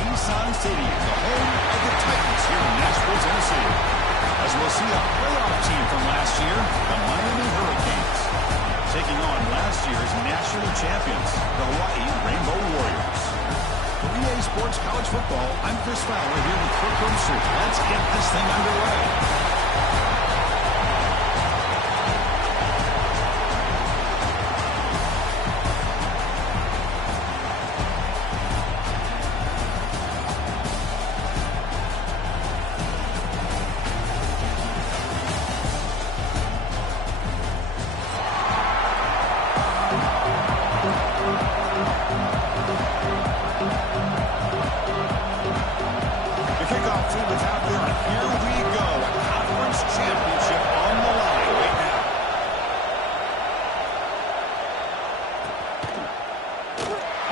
Nissan Stadium, the home of the Titans here in Nashville, Tennessee. As we'll see a playoff team from last year, the Miami Hurricanes, taking on last year's national champions, the Hawaii Rainbow Warriors. For EA Sports College Football, I'm Chris Fowler here with Kirk Herbstreit. Let's get this thing underway.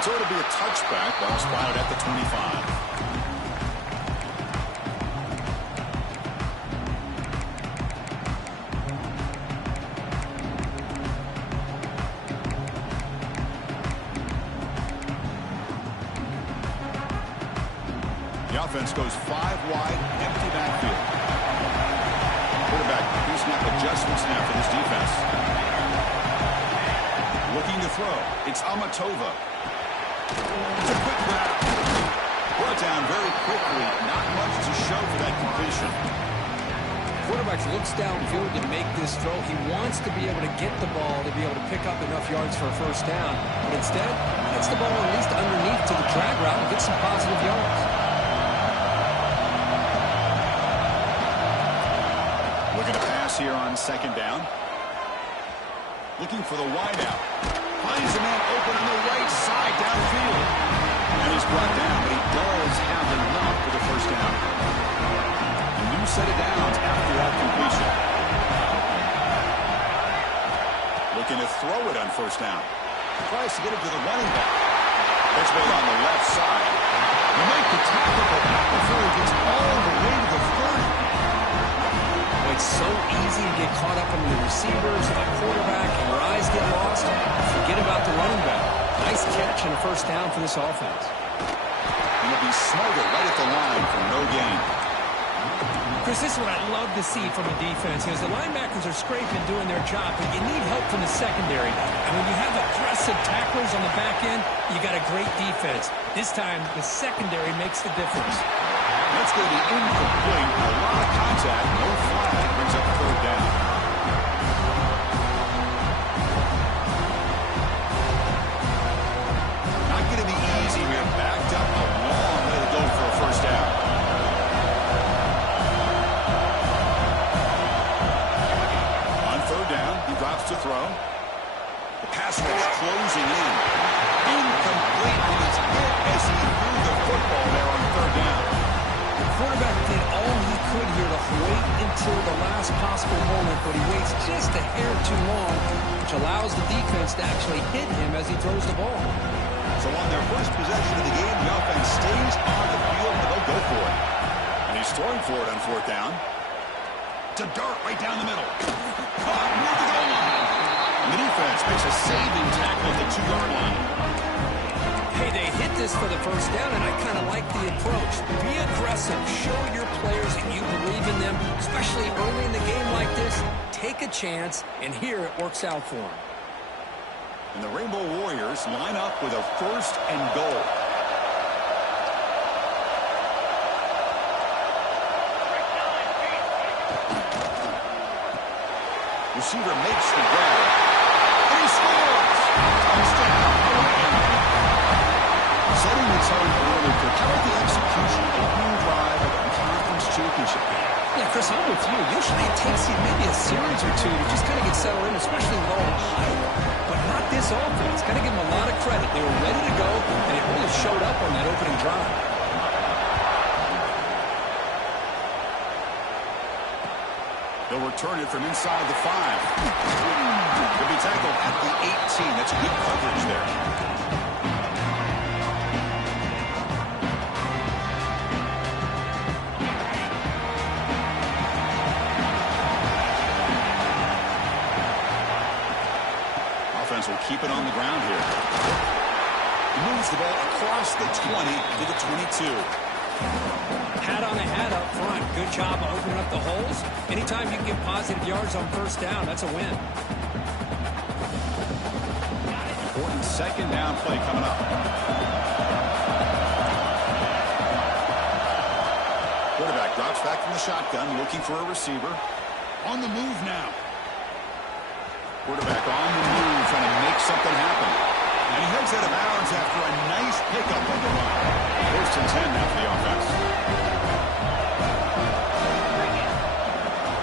So it'll be a touchback while spotted at the 25. The offense goes 5 wide, empty backfield. Quarterback pre-snap adjustments now for this defense. Looking to throw. It's Amatova. It's a quick grab. Brought down very quickly. Not much to show for that completion. Quarterback looks downfield to make this throw. He wants to be able to get the ball to be able to pick up enough yards for a first down. But instead, gets the ball at least underneath to the drag route and gets some positive yards. Looking to pass here on second down. Looking for the wideout. Finds a man open on the right side downfield. And he's brought down, but he does have enough for the first down. A new set of downs after that completion. Looking to throw it on first down. Tries to get it to the running back. That's ball on the left side. You make the tackle, but not before he gets all the way to the 30. It's so easy to get caught up in the receivers, the quarterback, and your eyes get lost. Forget about the running back. Nice catch and a first down for this offense. He'll be smothered right at the line for no gain. Chris, this is what I love to see from a defense. Is the linebackers are scraping, doing their job, but you need help from the secondary. And when you have aggressive tacklers on the back end, you got a great defense. This time, the secondary makes the difference. That's going to be incomplete. A lot of contact. No flag. Brings up third down. Not going to be easy here. Backed up a long way to go for a first down. On third down, he drops to throw. The pass rush closing in. Incomplete, and he's hit as he threw the football there on third down. Quarterback did all he could here to wait until the last possible moment, but he waits just a hair too long, which allows the defense to actually hit him as he throws the ball. So on their first possession of the game, the offense stays on the field, and they'll go for it. And he's throwing for it on fourth down. To Dart right down the middle. Caught near the goal line. And the defense makes a saving tackle at the 2-yard line. Hey, they hit this for the first down, and I kind of like the approach. Be aggressive. Show your players that you believe in them, especially early in the game like this. Take a chance, and here it works out for them. And the Rainbow Warriors line up with a first and goal. Receiver makes the grab, and he scores! Touchdown! Setting the tone early for how about the execution opening drive of the conference championship game? Yeah, Chris, I'm with you. Usually it takes you maybe a series or two to just kind of get settled in, especially with all the hype. But not this offense. Got to give them a lot of credit. They were ready to go, and it really showed up on that opening drive. They'll return it from inside the 5. They'll be tackled at the 18. That's good coverage there. Offense will keep it on the ground here. Moves the ball across the 20 to the 22. Hat on a hat up front. Good job of opening up the holes. Anytime you can get positive yards on first down, that's a win. Important second down play coming up. Quarterback drops back from the shotgun, looking for a receiver. On the move now. Quarterback on the move, trying to make something happen. And he heads out of bounds after a nice pickup on the run. First and 10 now for the offense.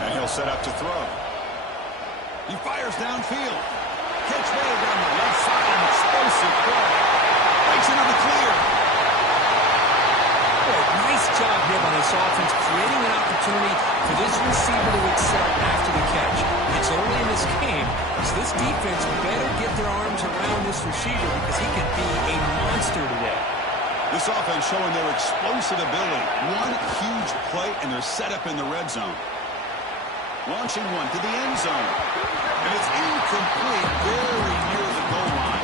And he'll set up to throw. He fires downfield. Catch made down the left side. An explosive play. Breaks into the clear. Nice job here by this offense, creating an opportunity for this receiver to excel after the catch. It's early in this game, so this defense better get their arms around this receiver because he could be a monster today. This offense showing their explosive ability. One huge play, and they're set up in the red zone. Launching one to the end zone. And it's incomplete, very near the goal line.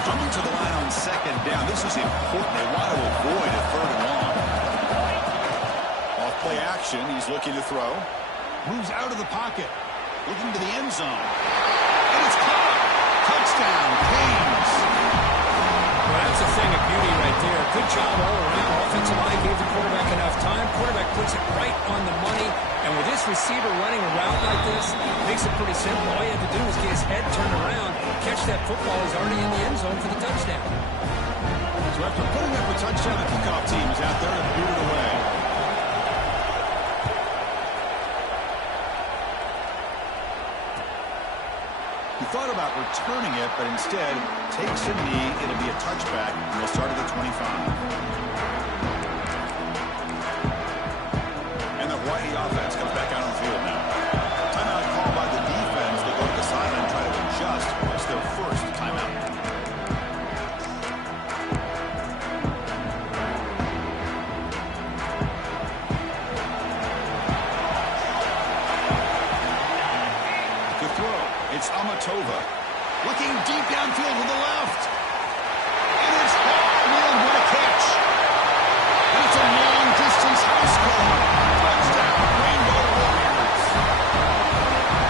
Coming to the line on second down. This is important. They want to avoid a third and long. Off play action. He's looking to throw. Moves out of the pocket. Looking to the end zone. And it's caught. Touchdown, Canes. Well, that's a thing of beauty right there. Good job all around. Offensive line gave the quarterback enough time. Quarterback puts it right on the money. And with this receiver running a route like this, makes it pretty simple. All you have to do is get his head turned around, catch that football. He's already in the end zone for the touchdown. So after putting up a touchdown, the kickoff team is out there to boot it away. He thought about returning it, but instead takes a knee. It'll be a touchback, and they'll start at the 25. And the Hawaii offense comes back out on the field now. Timeout called by the defense. They go to the sideline and try to adjust. It's their first timeout. To throw, it's Amatova. Looking deep downfield to the left. And it's hauled in. What a catch. And it's a long-distance house call. Touchdown, Rainbow Warriors.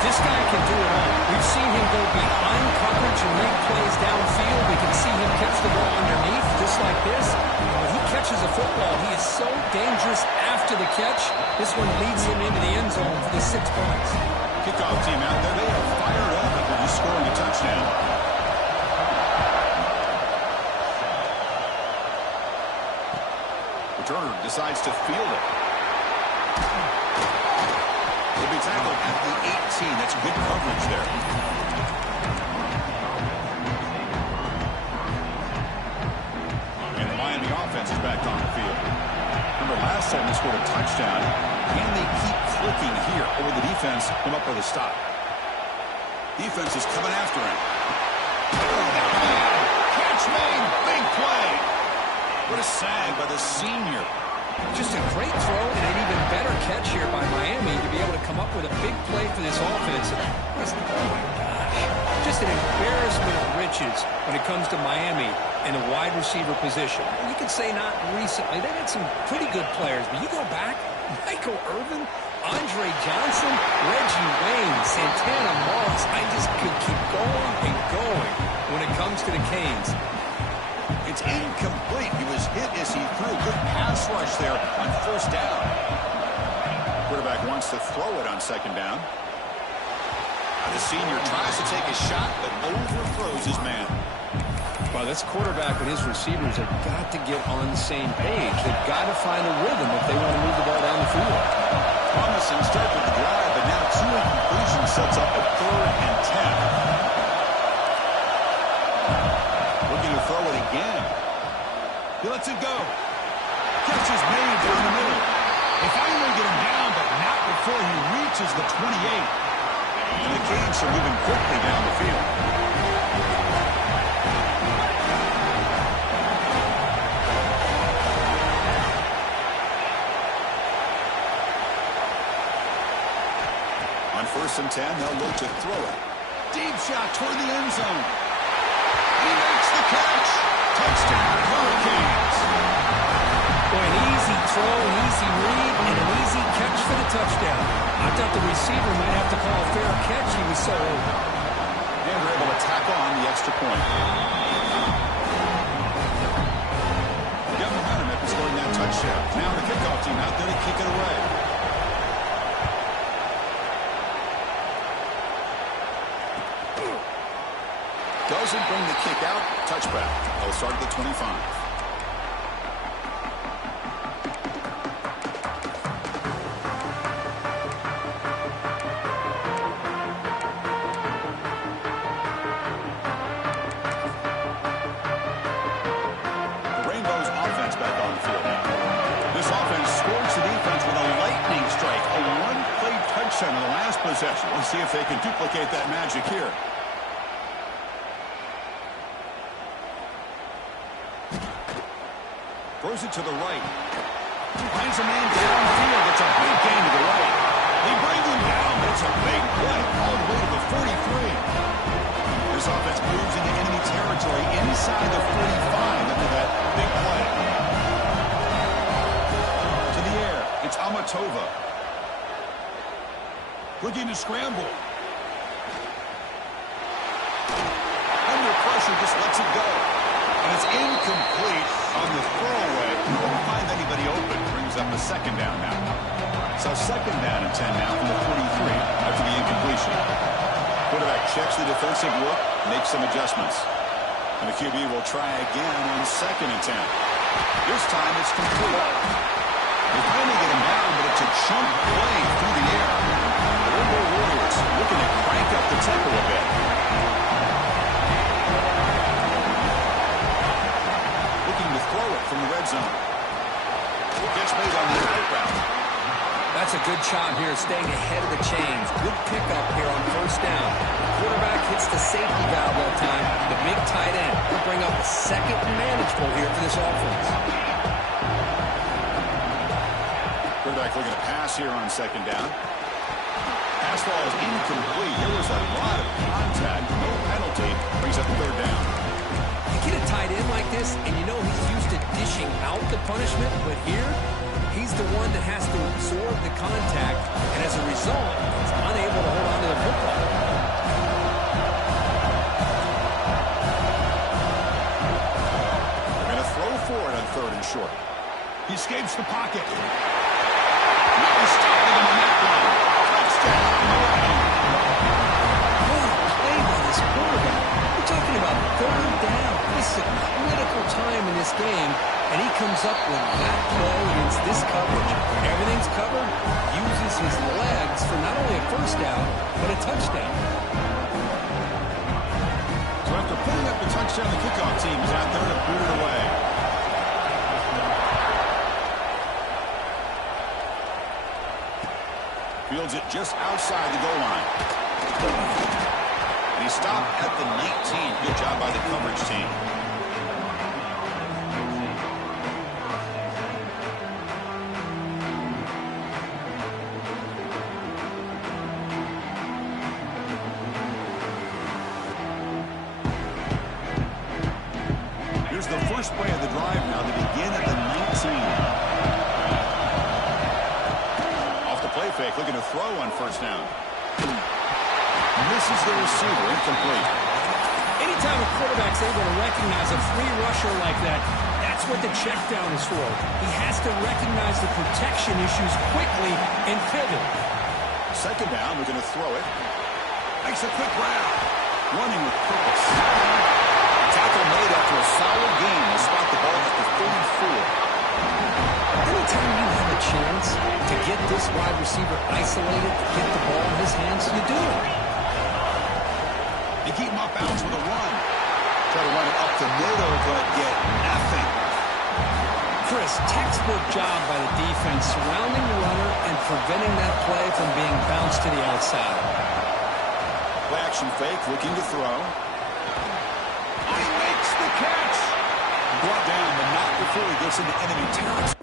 This guy can do it all. We've seen him go behind coverage and make plays downfield. We can see him catch the ball underneath, just like this. And when he catches a football, he is so dangerous after the catch. This one leads him into the end zone for the 6 points. Kickoff team out there. They are fired up after just scoring a touchdown. Returner decides to field it. He'll be tackled at the 18. That's good coverage there. And the Miami offense is back on the field. Remember, last time they scored a touchdown. Can they keep clicking here? Or will the defense come up with a stop? Defense is coming after him. Catch made. Big play. What a sag by the senior. Just a great throw and an even better catch here by Miami to be able to come up with a big play for this offense. Oh, my gosh. Just an embarrassment of riches when it comes to Miami in the wide receiver position. You could say not recently. They had some pretty good players, but you go back, Michael Irvin, Andre Johnson, Reggie Wayne, Santana Moss. I just could keep going and going when it comes to the Canes. It's incomplete. He was hit as he threw. Good pass rush there on first down. Quarterback wants to throw it on second down. The senior tries to take a shot, but overthrows his man. Well, this quarterback and his receivers have got to get on the same page. They've got to find a rhythm if they want to move the ball down the field. Promising start with the drive, but now 2 incompletions sets up a 3rd and 10. Looking to throw it again. He lets it go. Catch is made down the middle. They finally get him down, but not before he reaches the 28. And the Canes are moving quickly down the field. On 1st and 10, they'll look to throw it. Deep shot toward the end zone. He makes the catch. Touchdown, Hurricanes. Boy, an easy throw, an easy read, and an easy catch for the touchdown. I thought the receiver might have to call a fair catch. He was so open. And they're able to tack on the extra point. Got momentum after scoring that touchdown. Now the kickoff team out there to kick it away. Doesn't bring the kick out. Touchback. They'll start at the 25. On the last possession. We'll see if they can duplicate that magic here. Throws it to the right. Finds a man downfield. It's a big gain to the right. They bring him down, but it's a big play all the way to the 43. This offense moves into enemy territory inside the 45 after that big play. To the air. It's Amatova. Looking to scramble. Under pressure, just lets it go. And it's incomplete on the throwaway. Won't find anybody open. Brings up a second down now. So second down and 10 now from the 43 after the incompletion. Quarterback checks the defensive look, makes some adjustments. And the QB will try again on second and 10. This time it's complete. They finally get him down, but it's a chunk play through the air. The Rainbow Warriors looking to crank up the tempo a bit. Looking to throw it from the red zone. Gets made on the right route. That's a good job here, staying ahead of the chains. Good pickup here on first down. The quarterback hits the safety valve that time. The big tight end will bring up a second and manageable here for this offense. Quarterback looking to pass here on second down. Pass ball is incomplete. There was a lot of contact. No penalty. Brings up third down. You get a tight end like this, and you know he's used to dishing out the punishment, but here, he's the one that has to absorb the contact, and as a result, he's unable to hold on to the football. They're going to throw for it on third and short. He escapes the pocket. Now he's stopped him on that line. Touchdown. What a play by this quarterback. We're talking about third down. This is a critical time in this game, and he comes up with that play against this coverage. Everything's covered, uses his legs for not only a first down, but a touchdown. So after putting up the touchdown, the kickoff team is out there to boot it away. Fields it just outside the goal line. And he stopped at the 19. Good job by the coverage team. Here's the first play of the drive now to begin at the 19. Fake, looking to throw on first down. Misses the receiver, incomplete. Anytime a quarterback's able to recognize a free rusher like that, that's what the check down is for. He has to recognize the protection issues quickly and pivot. Second down, we're going to throw it. Makes a quick round. Running with purpose. Tackle made after a solid game to spot the ball at the 34. Anytime you have a chance to get this wide receiver isolated, get the ball in his hands, you do it. They keep him off bounds with a run. Try to run it up the middle, but get nothing. Chris, textbook job by the defense surrounding the runner and preventing that play from being bounced to the outside. Play action fake, looking to throw. He makes the catch. Brought down, but not before he gets into enemy territory.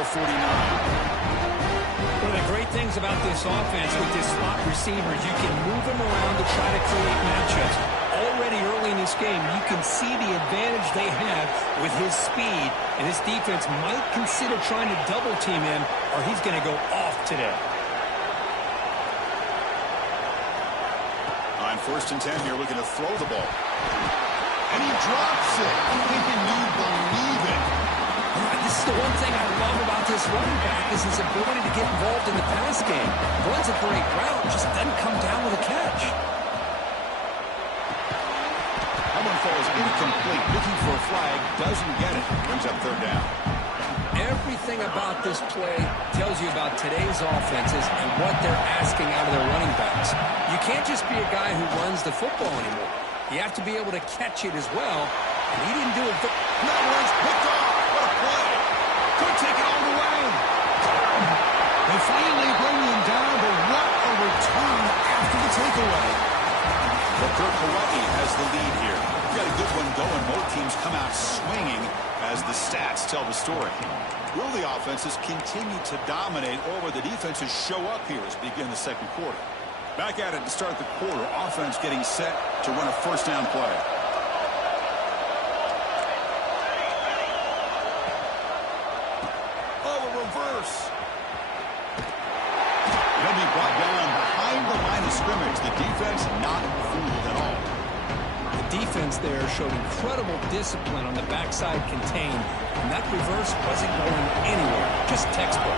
the 49. One of the great things about this offense with this slot receiver is you can move him around to try to create matchups. Already early in this game, you can see the advantage they have with his speed, and this defense might consider trying to double team him, or he's going to go off today. On 1st and 10 here, looking to throw the ball. And he drops it. Can you believe it? This is the one thing I love about this running back is his ability to get involved in the pass game. Runs a great route, just doesn't come down with a catch. That one falls incomplete. Looking for a flag, doesn't get it. Brings up 3rd down. Everything about this play tells you about today's offenses and what they're asking out of their running backs. You can't just be a guy who runs the football anymore. You have to be able to catch it as well, and he didn't do it. That one's picked off. What a play. Could take it all the way. They finally bring him down, but what a return after the takeaway. But Kirk Hawaii has the lead here. Got a good one going. Both teams come out swinging as the stats tell the story. Will the offenses continue to dominate, or will the defenses show up here as we begin the 2nd quarter? Back at it to start the quarter. Offense getting set to run a 1st down play. Oh, a reverse. He'll be brought down behind the line of scrimmage. The defense not fooled at all. The defense there showed incredible discipline on the backside contained, and that reverse wasn't going anywhere. Just textbook.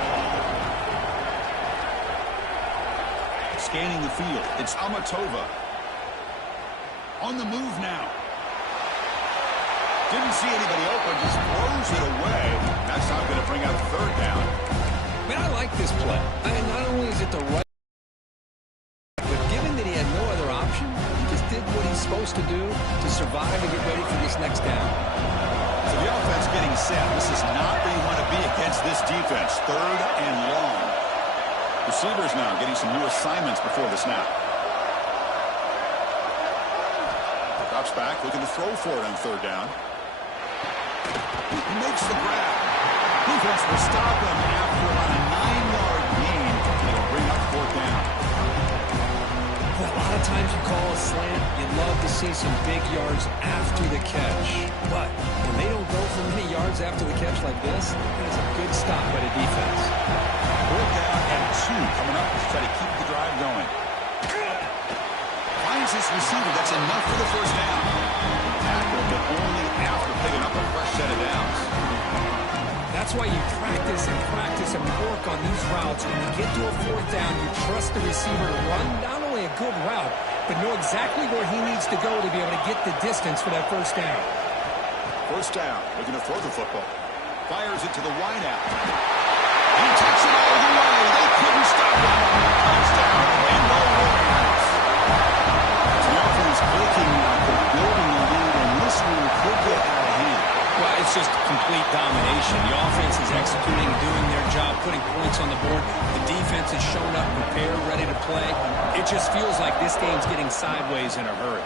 Scanning the field, it's Amatova. On the move now. Didn't see anybody open, just throws it away. That's not going to bring out 3rd down. I mean, I like this play. I mean, not only is it the right, but given that he had no other option, he just did what he's supposed to do to survive and get ready for this next down. So the offense getting set. This is not where you want to be against this defense. 3rd and long. Receivers now getting some new assignments before the snap. Drops back, looking to throw for it on 3rd down. He makes the grab. Defense will stop him after about a 9-yard gain. It'll bring up 4th down. Well, a lot of times you call a slant, you'd love to see some big yards after the catch. But when they don't go for many yards after the catch like this, it's a good stop by the defense. 4th down and 2 coming up to try to keep the drive going. Finds his receiver. That's enough for the 1st down. Tackle, but only after picking up a fresh set of downs. That's why you practice and work on these routes. When you get to a 4th down, you trust the receiver to run not only a good route, but know exactly where he needs to go to be able to get the distance for that 1st down. 1st down, looking to throw the football. Fires it to the wide out. He takes it all the way. They couldn't stop him. Touchdown, Rainbow Warriors. The offense clicking now, but building a lead, and this one could get out of hand. Well, it's just complete domination. The offense is executing, doing their job, putting points on the board. The defense is showing up, prepared, ready to play. It just feels like this game's getting sideways in a hurry.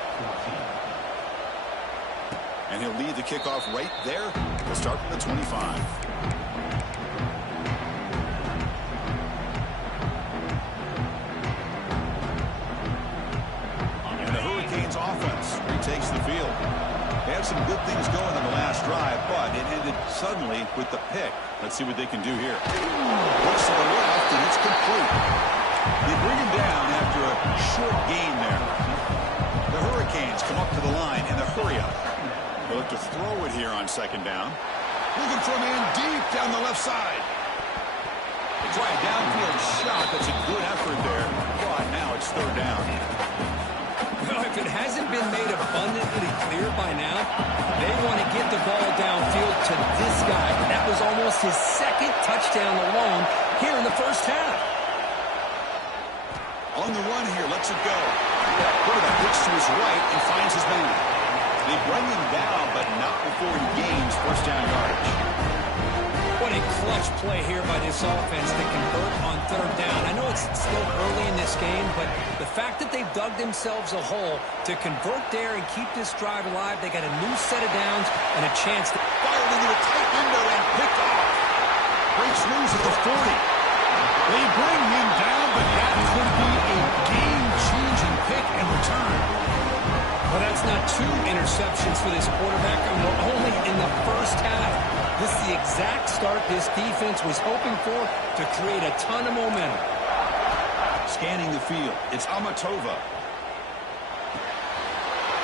And he'll lead the kickoff right there. He'll start from the 25. And the Hurricanes offense retakes the field. They had some good things going on the last drive, but it ended suddenly with the pick. Let's see what they can do here. Looks to the left, and it's complete. They bring him down after a short gain there. The Hurricanes come up to the line in the hurry-up. They'll look to throw it here on 2nd down. Looking for a man deep down the left side. They try a downfield shot. That's a good effort there, but now it's 3rd down. Well, if it hasn't been made abundantly clear by now, they want to get the ball downfield to this guy. That was almost his 2nd touchdown alone here in the 1st half. On the run here, lets it go. Quarterback looks to his right and finds his man. They bring him down, but not before he gains 1st down yardage. What a clutch play here by this offense to convert on 3rd down. I know it's still early in this game, but the fact that they've dug themselves a hole to convert there and keep this drive alive, they got a new set of downs and a chance to fired into a tight window and picked off. Breaks loose at the 40. They bring him down, but that could be a game-changing pick and return. Well, that's not 2 interceptions for this quarterback, and we're only in the first half. This is the exact start this defense was hoping for to create a ton of momentum. Scanning the field, it's Amatova.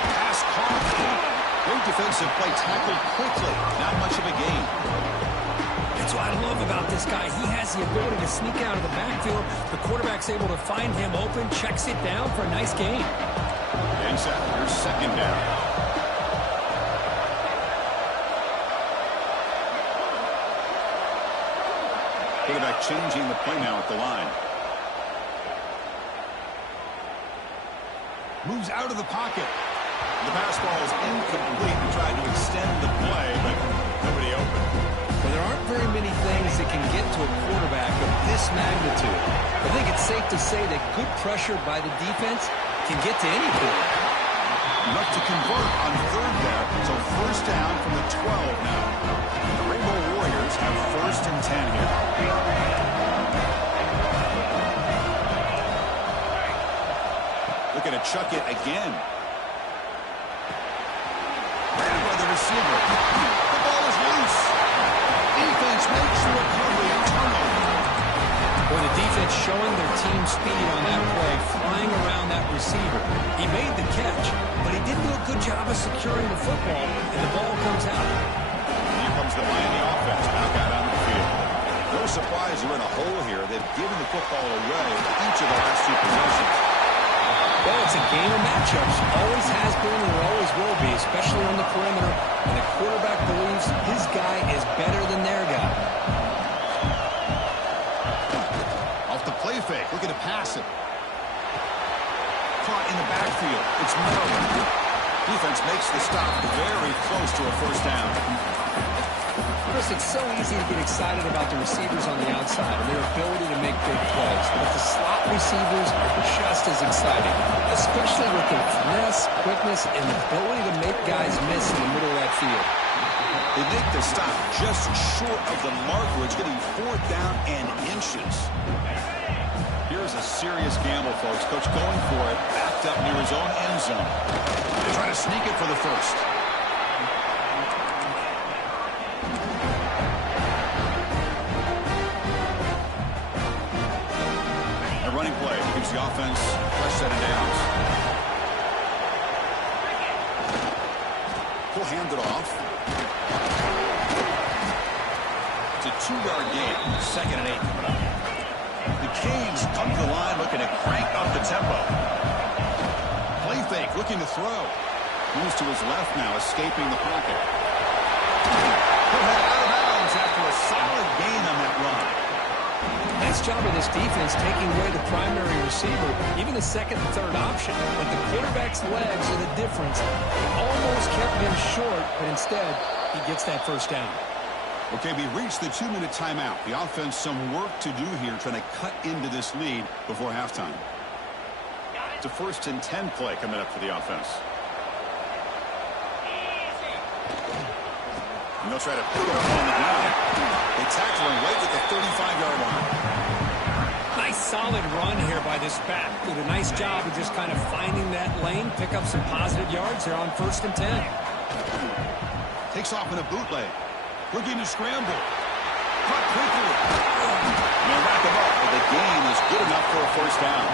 Pass caught. Great defensive play, tackled quickly. Not much of a gain. That's what I love about this guy. He has the ability to sneak out of the backfield. The quarterback's able to find him open, checks it down for a nice gain. Getting set. Here's second down. Quarterback changing the play now at the line. Moves out of the pocket. The pass ball is incomplete. He tried to extend the play, but nobody open. Well, there aren't very many things that can get to a quarterback of this magnitude. I think it's safe to say that good pressure by the defense can get to any quarterback. Enough to convert on third there. So first down from the 12 now. The Rainbow Warriors have first and 10 here. Looking to chuck it again. Ran by the receiver. The ball is loose. Defense makes the recovery and turnover. Well, the defense showing their team speed on that play, flying around that receiver. He made the catch, but he didn't do a good job of securing the football, and the ball comes out. Here comes the Miami offense. Now got on the field. No surprise you're in a hole here. They've given the football away each of the last 2 possessions. Well, it's a game of matchups. Always has been and always will be, especially on the perimeter. And the quarterback believes his guy is better than their guy. Off the play fake, looking to pass it. Caught in the backfield. It's Maryland. Defense makes the stop very close to a first down. Chris, it's so easy to get excited about the receivers on the outside and their ability to make big plays. But the slot receivers are just as exciting, especially with their finesse, quickness, and the ability to make guys miss in the middle of that field. They make the stop just short of the mark, where it's getting 4th down and inches. Here's a serious gamble, folks. Coach going for it, backed up near his own end zone. They try to sneak it for the first. A running play gives the offense a fresh set of downs. He'll hand it off. It's a 2-yard gain. 2nd and 8 coming up. The Canes come to the line looking to crank up the tempo. Play fake, looking to throw. Moves to his left now, escaping the pocket. He'll head out of bounds after a solid gain on that run. Nice job of this defense taking away the primary receiver, even the second and third option. But the quarterback's legs are the difference. He almost kept him short, but instead, he gets that first down. Okay, we reached the 2-minute timeout. The offense some work to do here, trying to cut into this lead before halftime. It's a 1st and 10 play coming up for the offense. And they'll try to put it up on the ground. They tackle him right at the 35-yard line. Nice solid run here by this back. Did a nice job of just kind of finding that lane, pick up some positive yards here on 1st and 10. Takes off in a bootleg. Looking to scramble. Caught quickly. And they'll wrap him up, but the gain is good enough for a first down.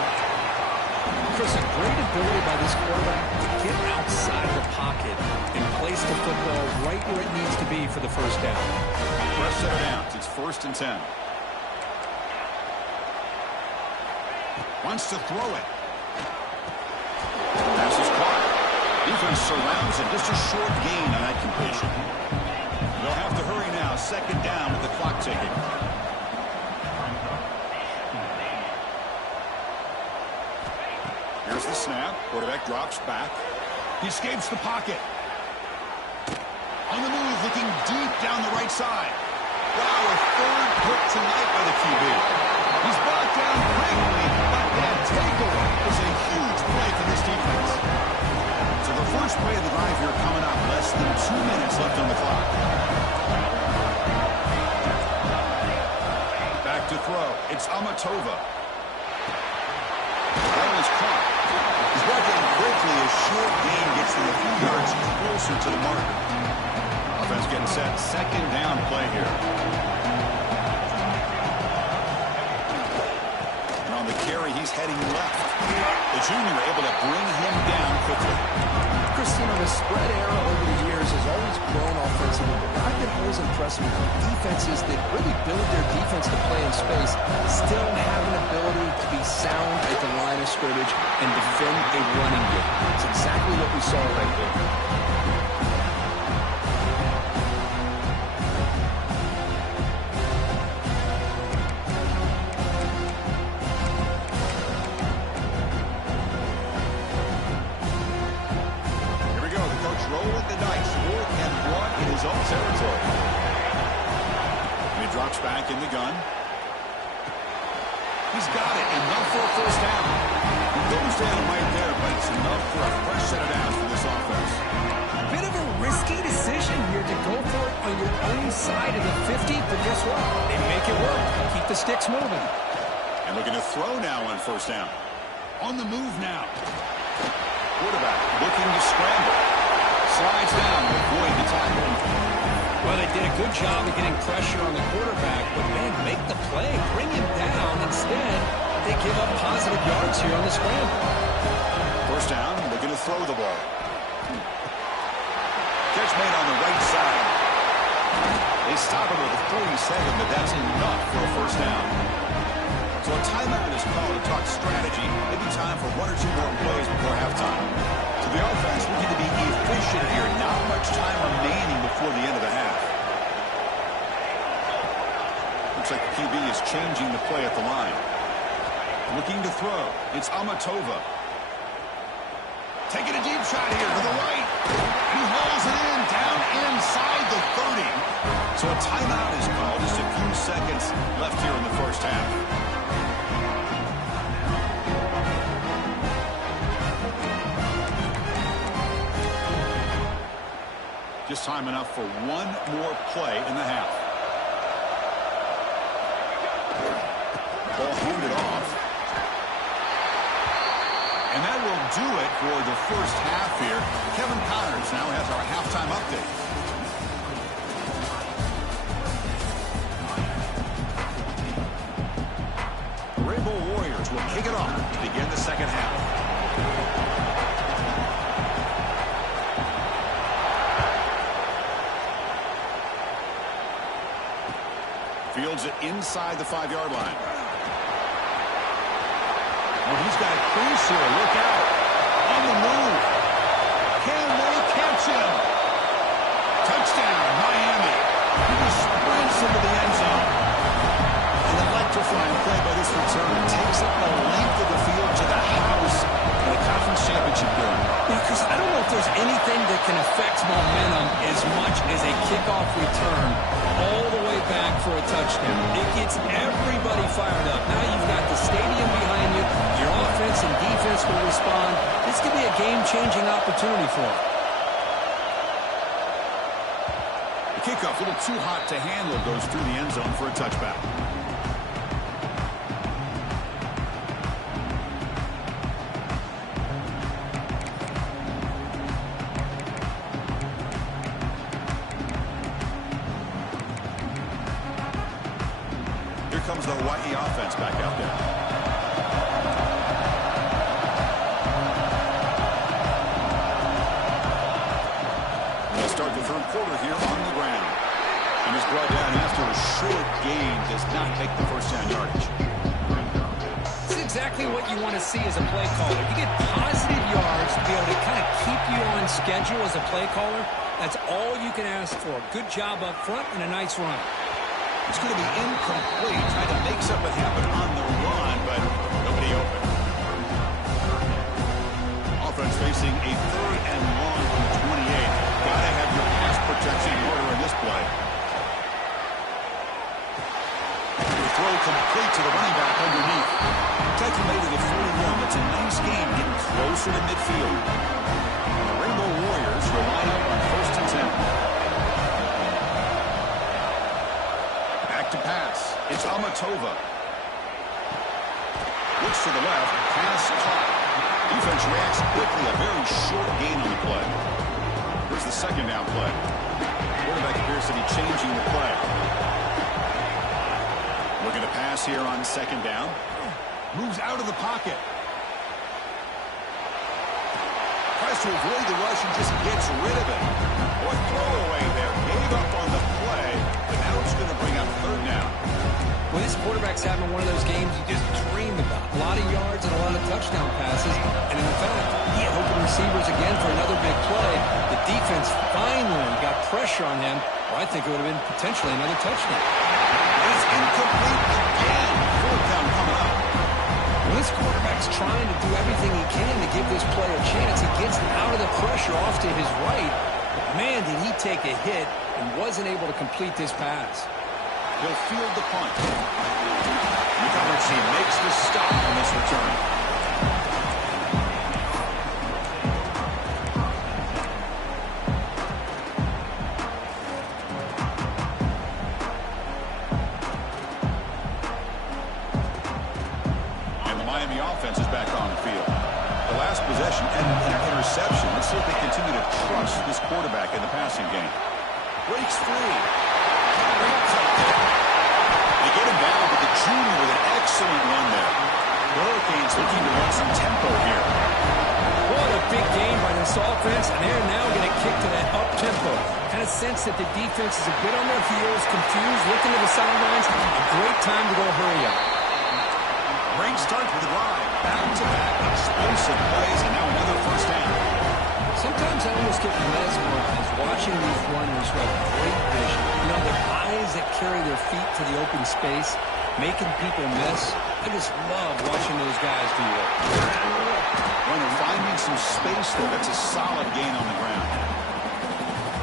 Chris, a great ability by this quarterback to get outside the pocket and place the football right where it needs to be for the first down. Fresh set of downs. It's 1st and 10. Wants to throw it. Pass is caught. Defense surrounds it. Just a short gain on that completion. They'll have to hurry now. 2nd down with the clock ticking. Here's the snap. Quarterback drops back. He escapes the pocket. On the move, looking deep down the right side. Wow, a 3rd pick tonight by the QB. He's brought down quickly, but that takeaway is a huge play for this defense. So the first play of the drive here coming up. Less than 2 minutes left on the clock. throw. It's Amatova. Ball is caught. He's walking quickly as short gain gets them a few yards closer to the marker. Offense getting set. Second down play here. And on the carry, he's heading left. The junior able to bring him down quickly. Christina, the spread era over the years has always grown offensively, but I've been always impressed with defenses that really build their defense to play in space, still have an ability to be sound at the line of scrimmage and defend a running game. It's exactly what we saw right there. Back in the gun. He's got it. Enough for a first down. He goes down right there, but it's enough for a fresh set of downs for this offense. Bit of a risky decision here to go for it on your own side of the 50, but guess what? They make it work. Keep the sticks moving. And looking to throw now on first down. On the move now. Quarterback looking to scramble. Slides down to avoid the tackle. Well, they did a good job of getting pressure on the quarterback, but, man, make the play. Bring him down. Instead, they give up positive yards here on the scramble. First down, looking to throw the ball. Catch made on the right side. They stop it with a 37, but that's enough for a first down. So a timeout is called to talk strategy. Maybe time for one or two more plays before halftime. So the offense looking to be efficient here. Not much time remaining before the end of the half. Looks like the QB is changing the play at the line. Looking to throw. It's Amatova. Taking a deep shot here to the right. He hauls it in down inside the 30. So a timeout is called. Just a few seconds left here in the first half. Just time enough for one more play in the half. Ball handed off. And that will do it for the first half here. Kevin Connors now has our halftime update. The Rainbow Warriors will kick it off to begin the second half. Fields it inside the 5-yard line. Oh, he's got a crease here. Look out. On the move. Can they catch him? Touchdown, Miami. He just sprints into the end zone. An electrifying play by this return. Takes up the length of the field to the house in the conference championship game. Yeah, Chris, I don't know if there's anything that can affect momentum as much as a kickoff return all the way back for a touchdown. It gets everybody fired up. Now you've got the stadium behind you. Your offense and defense will respond. This could be a game-changing opportunity for them. The kickoff, a little too hot to handle, goes through the end zone for a touchback. Comes the Hawaii offense back out there. They'll start the third quarter here on the ground. And is brought down after a short gain. Does not make the first down yardage. This is exactly what you want to see as a play caller. You get positive yards to be able to kind of keep you on schedule as a play caller. That's all you can ask for. Good job up front and a nice run. It's going to be incomplete, trying to make something happen on the run, but nobody open. Offense facing a 3rd and long on the 28. Got to have your pass protection in order in this play. The throw complete to the running back underneath. Tackle made to the 41. That's a nice game, getting closer to midfield. The Rainbow Warriors will line up on 1st and 10. To pass. It's Amatova. looks to the left. Pass caught. Defense reacts quickly. A very short gain on the play. Here's the second down play. Quarterback appears to be changing the play. Looking to pass here on second down. Moves out of the pocket. Tries to avoid the rush and just gets rid of it. What throwaway there. Gave up on the play, but now it's going to bring up third down. Well, this quarterback's having one of those games you just dream about. A lot of yards and a lot of touchdown passes. And in fact, he had open receivers again for another big play. The defense finally got pressure on him. Well, I think it would have been potentially another touchdown. It's incomplete again. Fourth down coming up. Well, this quarterback's trying to do everything he can to give this player a chance. He gets out of the pressure off to his right. But man, did he take a hit and wasn't able to complete this pass. He'll field the punt. The coverage team makes the stop on this return. And the Miami offense is back on the field. The last possession ended in an interception. Let's see if they continue to trust this quarterback in the passing game. Breaks free. Great cut there. They get him down, but the junior with an excellent run there. The Hurricanes looking to run some tempo here. What a big game by this offense, and they're now going to kick to that up-tempo. Kind of sense that the defense is a bit on their heels, confused, looking to the sidelines. A great time to go hurry up. Great start to the drive. Back-to-back explosive plays, and now another first down. Sometimes I almost get mesmerized watching these runners who have great vision. You know, the eyes that carry their feet to the open space, making people miss. I just love watching those guys do that. Runner finding some space there. That's a solid gain on the ground.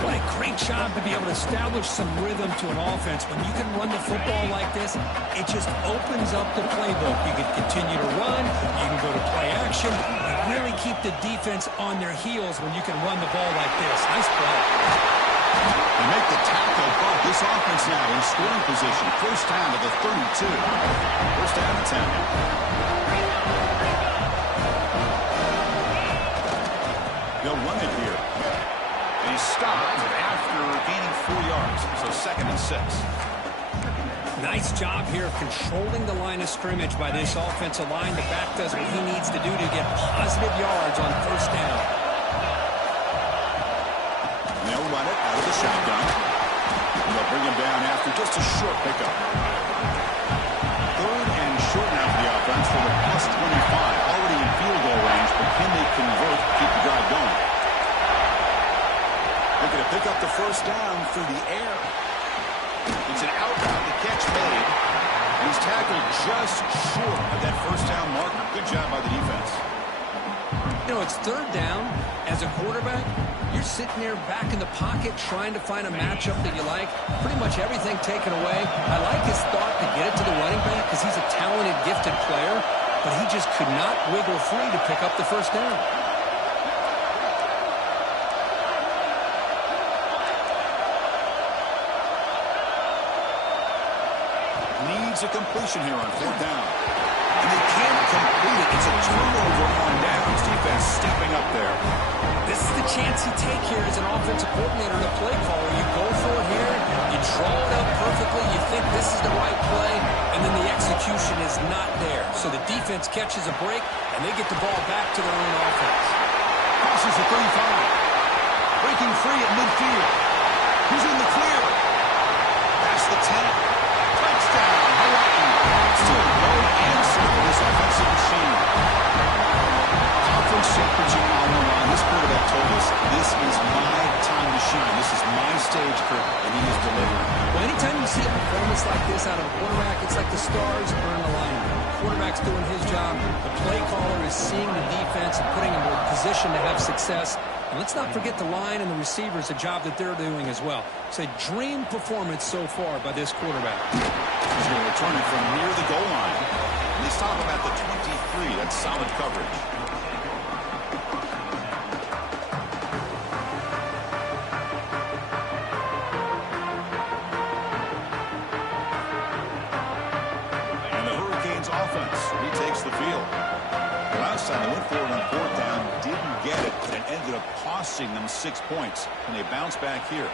What a great job to be able to establish some rhythm to an offense. When you can run the football like this, it just opens up the playbook. You can continue to run. You can go to play action. You really keep the defense on their heels when you can run the ball like this. Nice play. They make the tackle, but this offense now in scoring position. First down to the 32. First down to 10. They'll run it here. And he stopped after gaining 4 yards. So second and 6. Nice job here of controlling the line of scrimmage by this offensive line. The back does what he needs to do to get positive yards on first down. And they'll run it out of the shotgun. And they'll bring him down after just a short pickup. Third and short now for the offense for the plus 25. Already in field goal range, but can they convert, keep the drive going? Looking to pick up the first down through the air. It's an outbound, the catch made. And he's tackled just short of that first down marker. Good job by the defense. You know, it's third down. As a quarterback, you're sitting there back in the pocket trying to find a matchup that you like. Pretty much everything taken away. I like his thought to get it to the running back because he's a talented, gifted player, but he just could not wiggle free to pick up the first down. Needs a completion here on fourth down. And they can't complete it. It's a turnover on downs. Defense stepping up there. This is the chance you take here as an offensive coordinator and a play caller. You go for it here, you draw it up perfectly, you think this is the right play, and then the execution is not there. So the defense catches a break, and they get the ball back to their own offense. Crosses the 35. Breaking free at midfield. Who's in the clear? Past the 10. Touchdown, Hawaii. Still no answer for this offensive machine. Conference championship on the line. This quarterback told us, this is my time to shine. This is my stage, Kurt, and he is delivering. Well, anytime you see a performance like this out of a quarterback, it's like the stars are in alignment. The quarterback's doing his job. The play caller is seeing the defense and putting him in a position to have success. And let's not forget the line and the receivers, the job that they're doing as well. It's a dream performance so far by this quarterback. He's going to return it from near the goal line. And they stop him at the 23. That's solid coverage. And the Hurricanes offense retakes the field. for it on fourth down, didn't get it, and ended up costing them 6 points. And they bounce back here.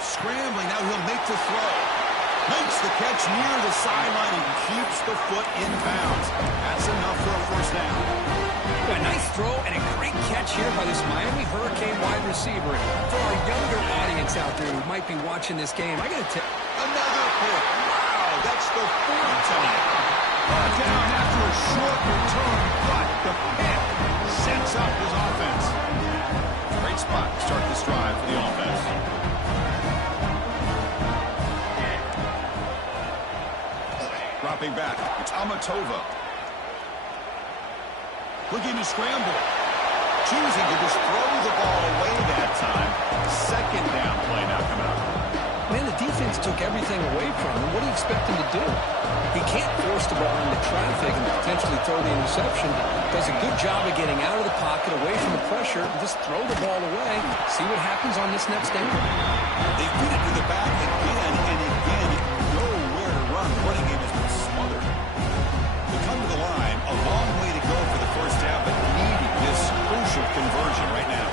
Scrambling, now he'll make the throw. Makes the catch near the sideline and keeps the foot in bounds. That's enough for a first down. A nice throw and a great catch here by this Miami Hurricane wide receiver. For our younger audience out there who might be watching this game, I got to tell another pick. Wow, that's the fourth tonight. Down after a short return, but the pick sets up his offense. Great spot to start this drive for the offense. Dropping back, it's Amatova. Looking to scramble. Choosing to just throw the ball away that time. Second down play now come out. Man, the defense took everything away from him. What do you expect him to do? He can't force the ball into traffic and potentially throw the interception. Does a good job of getting out of the pocket, away from the pressure, and just throw the ball away. See what happens on this next down. They feed it to the back again and again. Nowhere to run. The running game has been smothered. They come to the line. A long way to go for the first down, but needing this crucial conversion right now.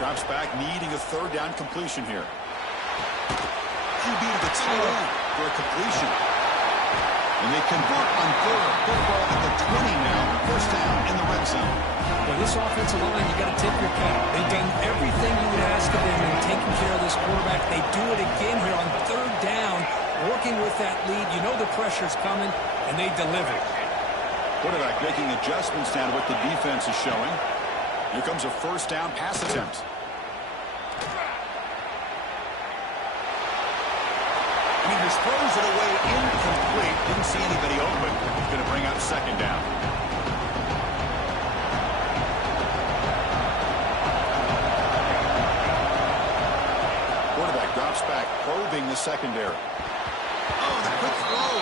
Drops back, needing a third down completion here. QB to the tight end for a completion. And they convert on third. Football at the 20 now. First down in the red zone. Well, this offensive line, you got to tip your cap. They've done everything you would ask of them in taking care of this quarterback. They do it again here on third down, working with that lead. You know the pressure's coming, and they deliver. Quarterback making adjustments now to what the defense is showing. Here comes a first down pass attempt. He just throws it away incomplete. Didn't see anybody open. He's going to bring up second down. Quarterback drops back, probing the secondary. Oh, the quick throw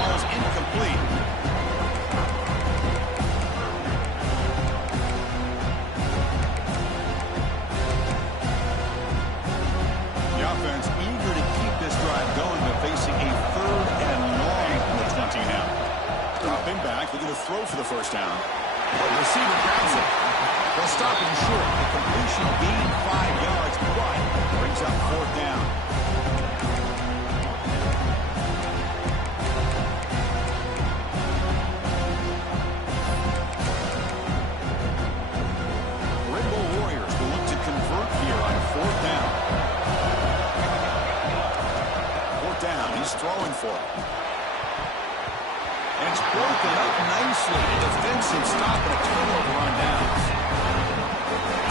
falls incomplete. The offense eager to keep this drive going, but facing a third and long from the 20 now. Dropping back, looking to throw for the first down. The receiver grabs it. They'll stop him short. The completion gained 5 yards, but brings up fourth down. Rainbow Warriors will look to convert here on fourth down. Down. He's throwing for it. And it's broken up nicely. A defensive stop and a turnover on downs.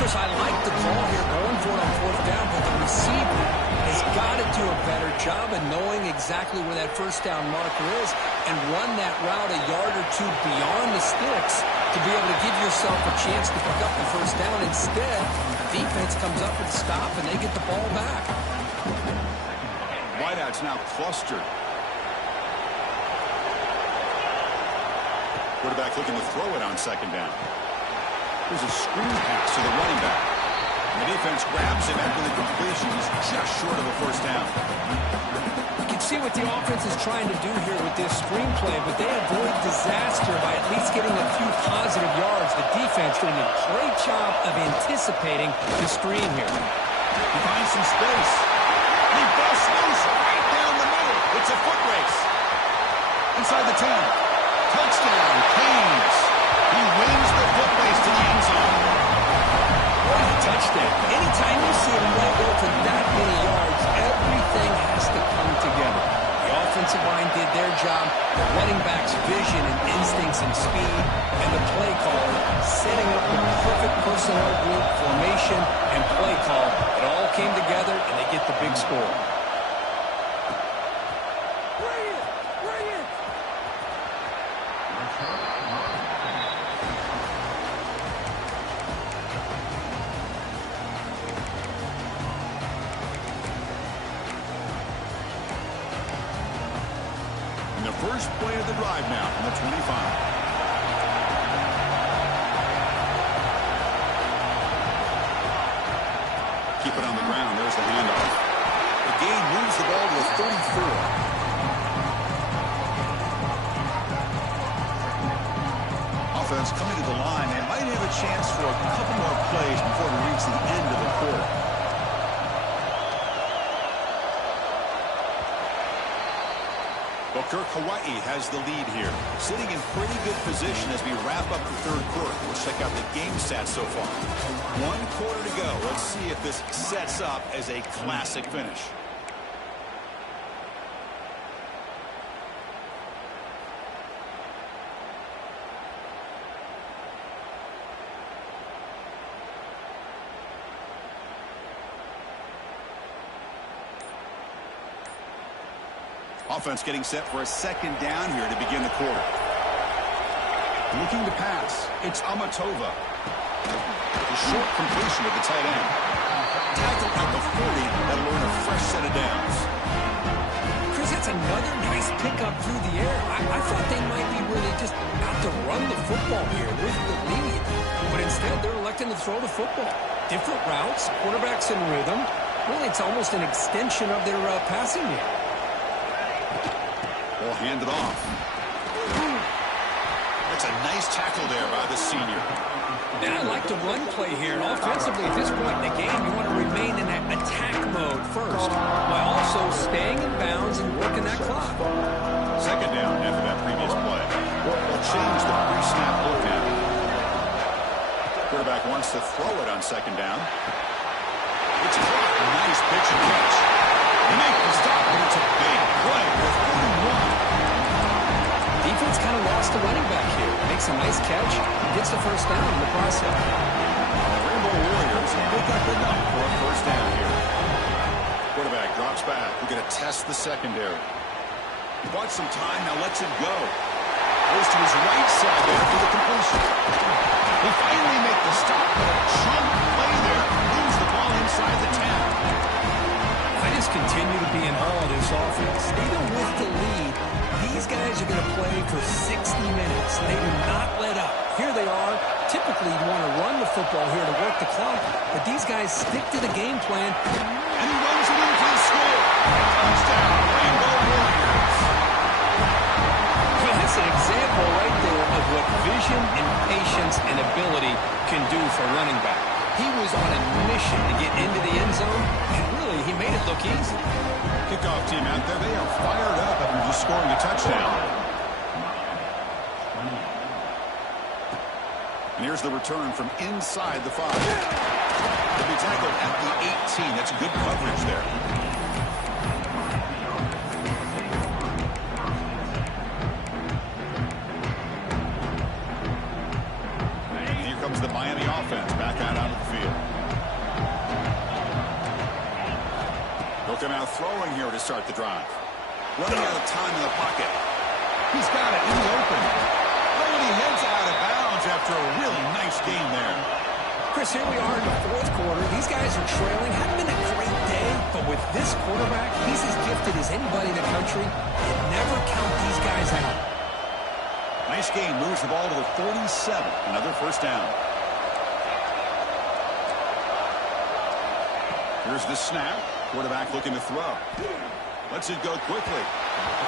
Chris, I like the call here going for it on fourth down, but the receiver has got to do a better job of knowing exactly where that first down marker is and run that route a yard or two beyond the sticks to be able to give yourself a chance to pick up the first down. Instead, the defense comes up with a stop and they get the ball back. Wideouts now clustered. Quarterback looking to throw it on second down. There's a screen pass to the running back. And the defense grabs him after the completion. He's just short of a first down. You can see what the offense is trying to do here with this screenplay, but they avoid disaster by at least getting a few positive yards. The defense doing a great job of anticipating the screen here. He finds some space. He busts loose right down the middle. It's a foot race. Inside the 10. Touchdown, Canes. He wins the foot race to the end zone. What a touchdown. Anytime you see him run for that many yards, everything has to come together. The offensive line did their job, the running back's vision and instincts and speed, and the play caller setting up the perfect personnel group, formation, and play call. It all came together, and they get the big score. First play of the drive now from the 25. Keep it on the ground. There's the handoff. The game moves the ball to the 34. offense coming to the line. They might have a chance for a couple more plays before we reach the end of the quarter. Booker, Hawaii has the lead here. Sitting in pretty good position as we wrap up the third quarter. Let's check out the game stats so far. 1 quarter to go. Let's see if this sets up as a classic finish. Offense getting set for a second down here to begin the quarter. Looking to pass. It's Amatova. A short completion of the tight end. Tackled at the 40. That'll earn a fresh set of downs. Chris, that's another nice pickup through the air. I thought they might be really just out to run the football here with the lead. But instead, they're electing to throw the football. Different routes, quarterbacks in rhythm. Really, it's almost an extension of their passing game. Ball handed off. That's a nice tackle there by the senior. And I like the run play here. And offensively, at this point in the game, you want to remain in that attack mode first, while also staying in bounds and working that clock. Second down after that previous play. We'll change the pre-snap look now. Quarterback wants to throw it on second down. It's caught. Nice pitch and catch. They make the stop, but it's a big play with 41. Defense kind of lost the running back here. Makes a nice catch and gets the first down in the process. The Rainbow Warriors pick up enough for a first down here. Quarterback drops back. We're going to test the secondary. He bought some time, now lets it go. Goes to his right side there for the completion. They finally make the stop, but a chunk play there. Moves the ball inside the 10. I just continue to be in awe of this offense. Even with the lead, these guys are going to play for 60 minutes. They do not let up. Here they are. Typically, you want to run the football here to work the clock, but these guys stick to the game plan. And he runs it into the score. Touchdown, Rainbow Warriors. Well, that's an example right there of what vision and patience and ability can do for a running back. He was on a mission to get into the end zone, and really, he made it look easy. Kickoff team out there, they are fired up after just scoring a touchdown. And here's the return from inside the 5. He'll be tackled at the 18. That's good coverage there. Here comes the Miami offense back out onto the field. They'll come out throwing here to start the drive. Running out of time in the pocket. He's got it in the open. Oh, and he heads out of bounds after a really nice game there. Chris, here we are in the fourth quarter. These guys are trailing. Hadn't been a great day, but with this quarterback, he's as gifted as anybody in the country. You never count these guys out. Nice game. Moves the ball to the 47. Another first down. Here's the snap. Quarterback looking to throw. Lets it go quickly.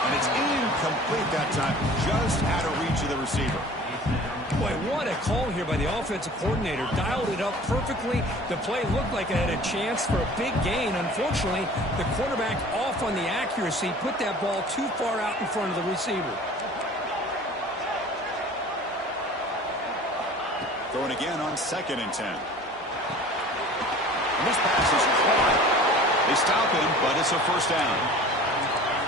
And it's incomplete that time. Just out of reach of the receiver. Boy, what a call here by the offensive coordinator. Dialed it up perfectly. The play looked like it had a chance for a big gain. Unfortunately, the quarterback off on the accuracy, put that ball too far out in front of the receiver. Throwing again on 2nd and 10. And this pass is caught. They stop him, but it's a first down.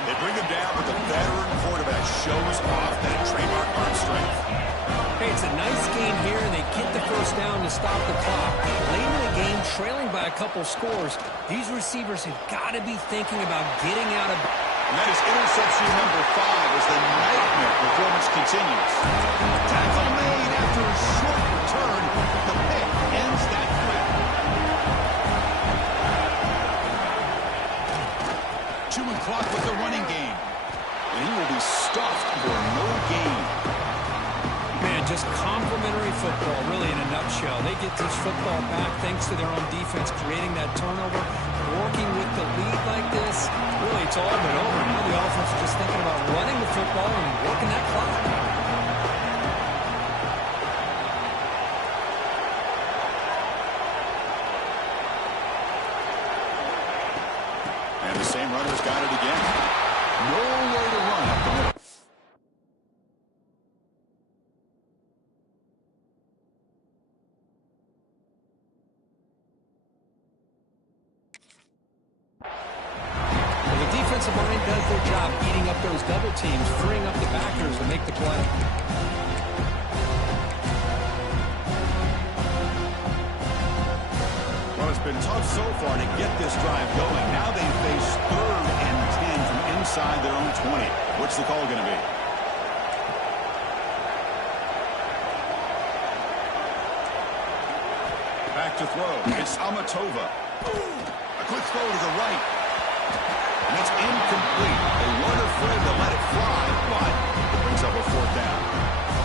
They bring him down, but the veteran quarterback shows off that trademark arm strength. Hey, it's a nice game here, and they get the first down to stop the clock. Late in the game, trailing by a couple scores, these receivers have got to be thinking about getting out of... And that is interception number 5 as the nightmare performance continues. Tackle made after a short return. The pick ends that threat. 2 and clock with the running game. And he will be stuffed for no gain. Man, just complimentary football, really, in a nutshell. They get this football back thanks to their own defense, creating that turnover, working with the lead like this. Really, it's all but over. Now the offense is just thinking about running the football and working that clock. same runner's got it again. Nowhere to run up the middle. Well, the defensive line does their job eating up those double teams, freeing up the backers to make the play. Well, it's been tough so far to get this drive going. Now they face 3rd and 10 from inside their own 20. What's the call going to be? Back to throw. It's Amatova. A quick throw to the right. And it's incomplete. They weren't afraid to let it fly, but it brings up a 4th down.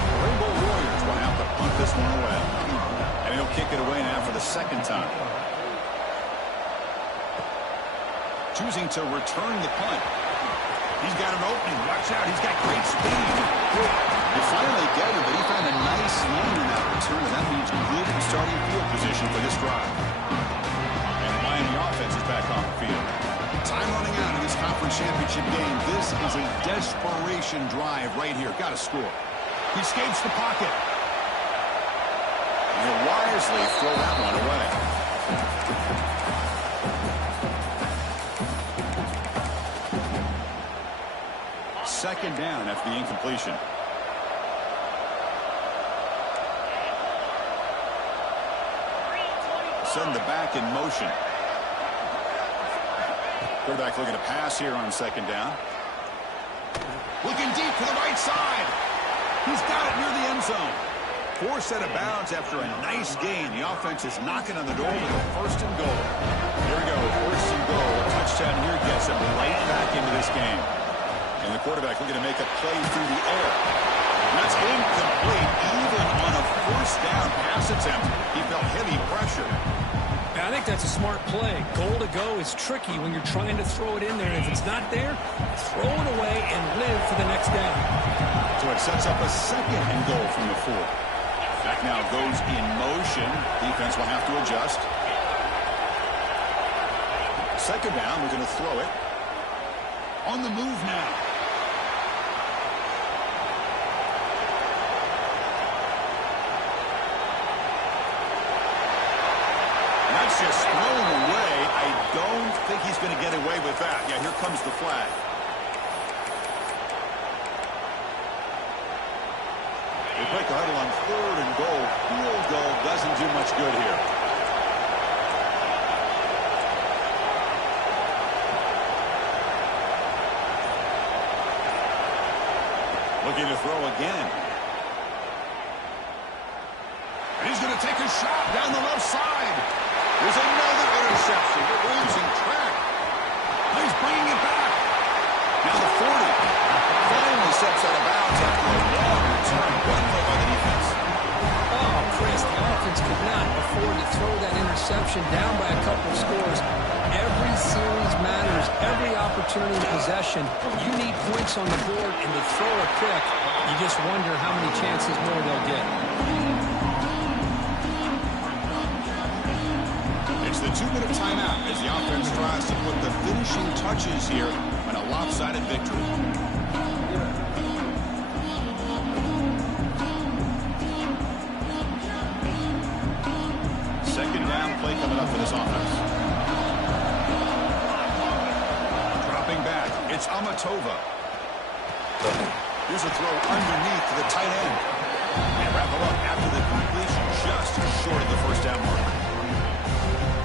The Rainbow Warriors will have to punt this one away. And he'll kick it away now for the 2nd time. Choosing to return the punt. He's got an opening. Watch out. He's got great speed. They finally get him, but he found a nice lane in that return, and that means good starting field position for this drive. And the Miami offense is back on the field. Time running out in this conference championship game. This is a desperation drive right here. Got to score. He escapes the pocket. And he'll wisely throw that one away. Second down after the incompletion. Send the back in motion. Quarterback looking to pass here on 2nd down. Looking deep to the right side. He's got it near the end zone. Forced out of bounds after a nice gain. The offense is knocking on the door with a 1st and goal. Here we go, 1st and goal. A touchdown here gets them right back into this game. And the quarterback looking to make a play through the air. And that's incomplete. Even on a 1st down pass attempt, he felt heavy pressure. I think that's a smart play. Goal to go is tricky when you're trying to throw it in there. And if it's not there, throw it away and live for the next down. So it sets up a 2nd and goal from the 4. Back now goes in motion. Defense will have to adjust. 2nd down, we're going to throw it. On the move now. That's just thrown away. I don't think he's going to get away with that. Yeah, here comes the flag. They break the huddle on 3rd and goal. Field goal doesn't do much good here. Looking to throw again. And he's going to take a shot down the left side. There's another interception. They're losing track. Now he's bringing it back. Now the 40. Finally steps out of bounds after a long return. What a play by the defense. Oh, Chris, the offense could not afford to throw that interception down by a couple of scores. Every series matters. Every opportunity in possession. You need points on the board, and to throw a pick, you just wonder how many chances more they'll get. It's the 2-minute timeout as the offense tries to put the finishing touches here on a lopsided victory. Second down play coming up for this offense. Dropping back, it's Amatova. Here's a throw underneath to the tight end. And wrap it up after the completion, just short of the 1st down mark.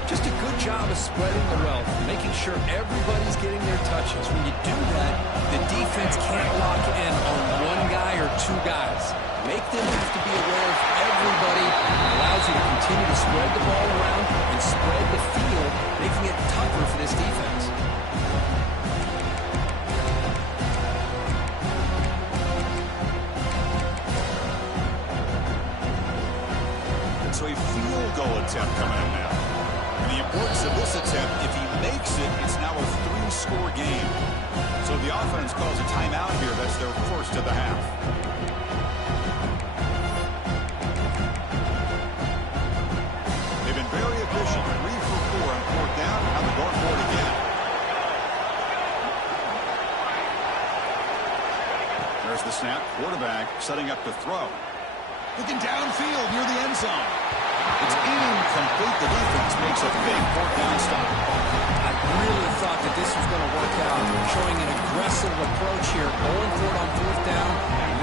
Just a good job of spreading the wealth, making sure everybody's getting their touches. When you do that, the defense can't lock in on one guy or 2 guys. Make them have to be aware of everybody. It allows you to continue to spread the ball around and spread the field, making it tougher for this defense. So a field goal attempt coming up now. And the importance of this attempt, if he makes it, it's now a 3-score game. So the offense calls a timeout here. That's their 1st of the half. They've been very efficient. 3 for 4 on 4th down. On the going for it again. setting up to throw. Looking downfield near the end zone. It's incomplete. The defense makes a big fourth down stop. I really thought that this was going to work out, showing an aggressive approach here, going for it on fourth down.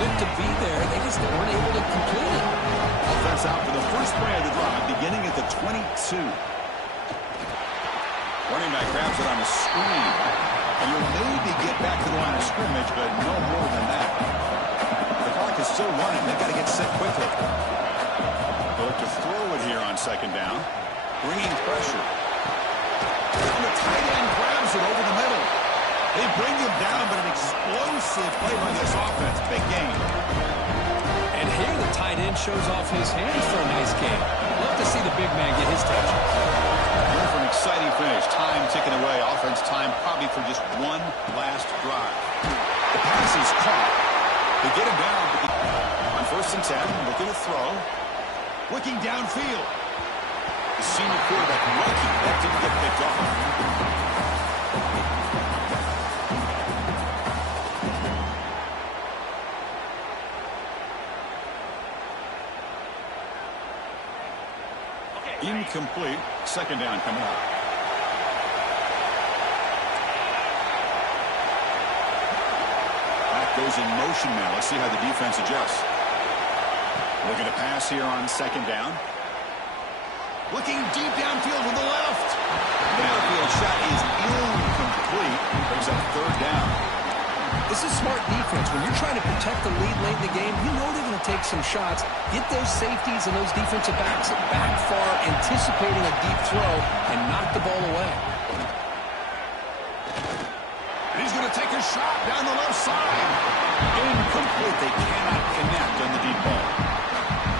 Looked to be there. They just weren't able to complete it. Offense out for the first play of the drive, beginning at the 22. Running back grabs it on a screen. And you'll maybe get back to the line of scrimmage, but no more than that. The clock is still running. They've got to get set quickly. They'll look to throw it here on second down. Bringing pressure. And the tight end grabs it over the middle. They bring him down, but an explosive play by this offense. Big game. And here the tight end shows off his hands for a nice game. Love to see the big man get his touches. Here for an exciting finish. Time ticking away. Offense time probably for just one last drive. The pass is caught. They get him down. On first and 10, looking to throw. Looking downfield. The senior quarterback lucky that didn't get picked off. Incomplete. Second down coming up. Back goes in motion now. Let's see how the defense adjusts. Looking to pass here on second down. Looking deep downfield to the left. The outfield shot is incomplete. Brings up third down. This is smart defense. When you're trying to protect the lead late in the game, you know they're going to take some shots, get those safeties and those defensive backs back far, anticipating a deep throw, and knock the ball away. And he's going to take a shot down the left side. Incomplete. They cannot connect on the deep ball.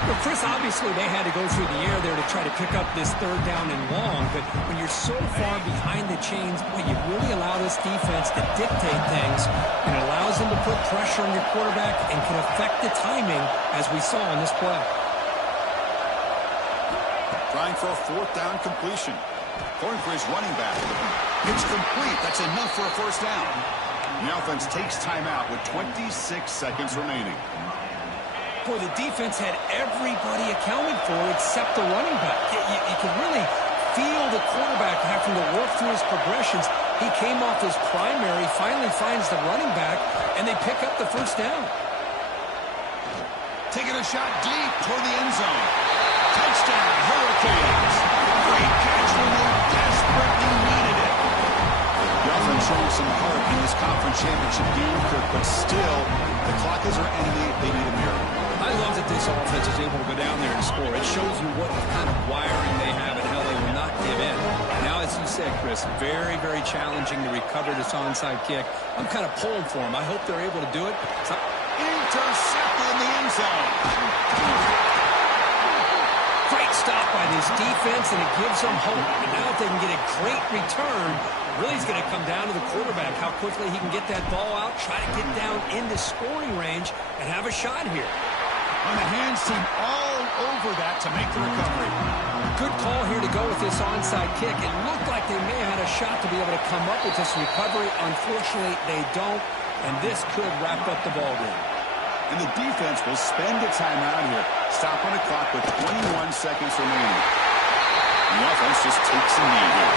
Well, Chris, obviously they had to go through the air there to try to pick up this third down and long, but when you're so far behind the chains, boy, you really allow this defense to dictate things, and it allows them to put pressure on your quarterback and can affect the timing, as we saw in this play. Trying for a fourth down completion. Going for his running back. It's complete. That's enough for a first down. The offense takes timeout with 26 seconds remaining. Boy, the defense had everybody accounted for except the running back. You can really feel the quarterback having to work through his progressions. He came off his primary, finally finds the running back, and they pick up the first down. Taking a shot deep toward the end zone. Touchdown, Hurricanes. Great catch when they desperately needed it. The offense showing some heart in this conference championship game, Kirk, but still, the clock is our enemy. They need a miracle. I love that this offense is able to go down there and score. It shows you what kind of wiring they have and how they will not give in. Now, as you said, Chris, very, very challenging to recover this onside kick. I'm kind of pulling for them. I hope they're able to do it. Intercepted in the end zone. Great stop by this defense, and it gives them hope. And now if they can get a great return, really it's going to come down to the quarterback, how quickly he can get that ball out, try to get down into scoring range, and have a shot here. On the hands team all over that to make the recovery. Good call here to go with this onside kick. It looked like they may have had a shot to be able to come up with this recovery. Unfortunately, they don't, and this could wrap up the ball game. And the defense will spend a timeout here. Stop on the clock with 21 seconds remaining. The offense just takes a knee here.